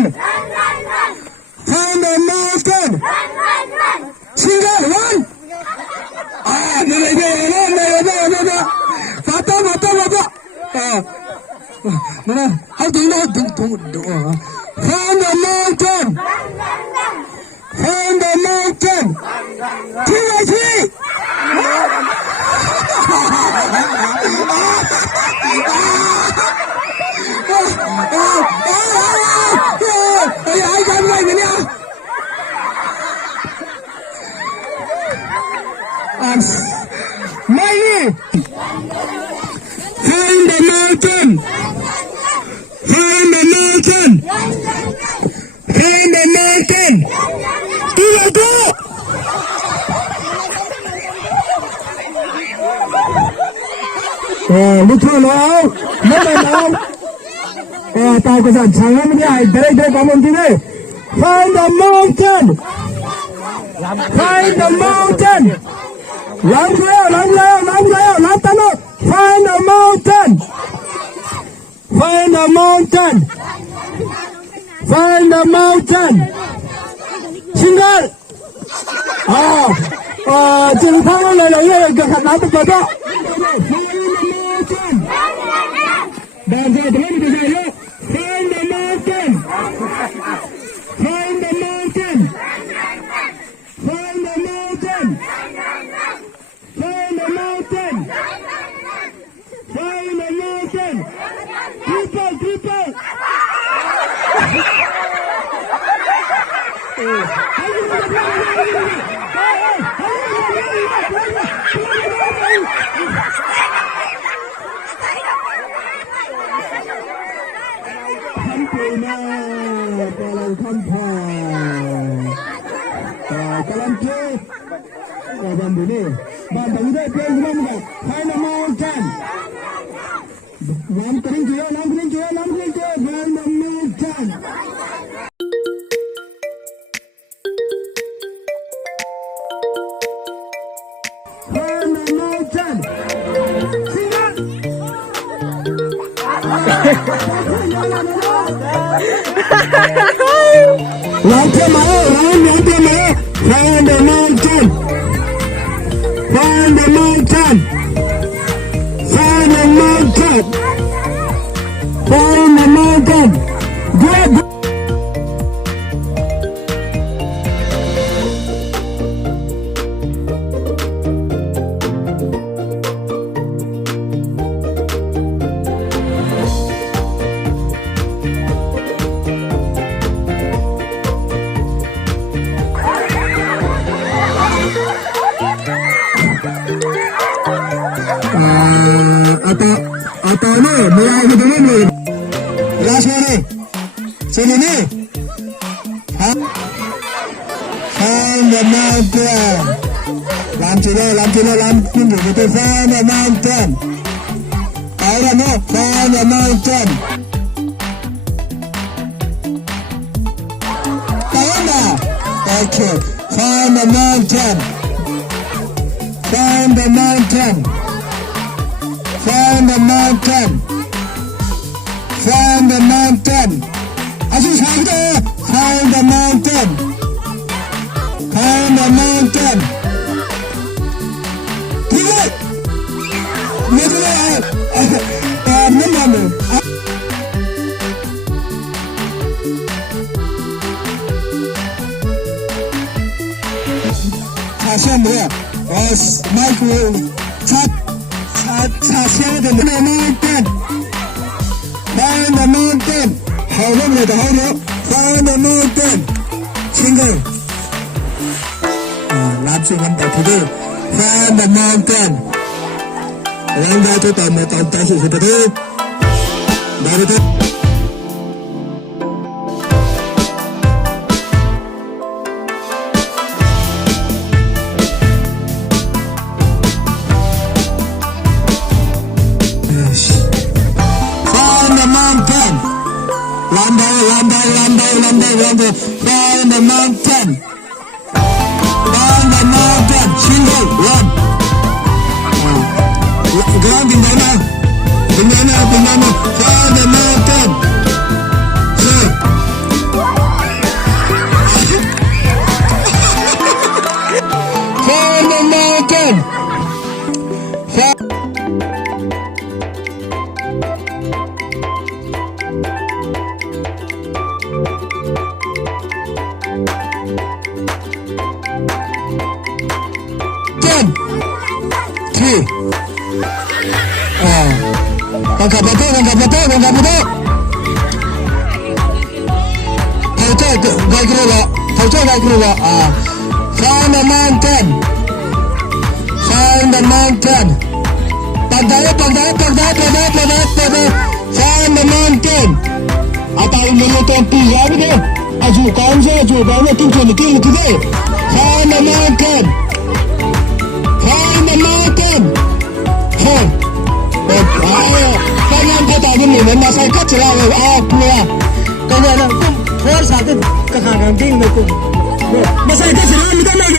mountain. Climb the mountain. Single one. Mana? How do you know? Climb the mountain. Climb the mountain. Three. I got right now. Miley. Climb the mountain. Climb the mountain. Climb the mountain. Go. Lúc thua nó mất rồi nó tao có dặn sáng lắm nhỉ đây có một cái này find the mountain find the mountain lắm tao nó find the mountain find the mountain find the mountain single chừng thang này là cái khả năng của đó Find the mountain. Find the mountain. Find the mountain. Find the mountain. Find the mountain. Find the mountain. People. Không phải các anh chơi bạn bữa nay bạn thấy đây chơi gì không vậy hay là mountain làm cái gì chơi find the mountain làm thế mà find the mountain find the mountain find the mountain find the mountain go atau ni mulai begini ni last ni sini ni find the mountain làm pinggir betul find the mountain ada no find the mountain tahu tak okay find the mountain find the mountain Find the mountain. Find the mountain. Asyik saja. Find the mountain. Find the mountain. Tiga. Ni mana? Asyik dia. Michael. Find the mountain. Find the mountain. How long is the whole? Find the mountain. Single. Làm sự vận động thứ find the mountain. Làm ra cho tầm sự thứ. Đó thế. Landai. Find the mountain. Find the mountain. Single one. Gerak tinggal mana? Find the mountain. cái này là thầu cho cái này là find the mountain find the mountain find the mountain apa yang menonton pihak ni ajukan tu find the mountain Kalian kata ini memang saya kecil lah, punya. Kalian aku, thor satu kekanggang ting aku. Masa itu sih, kita nak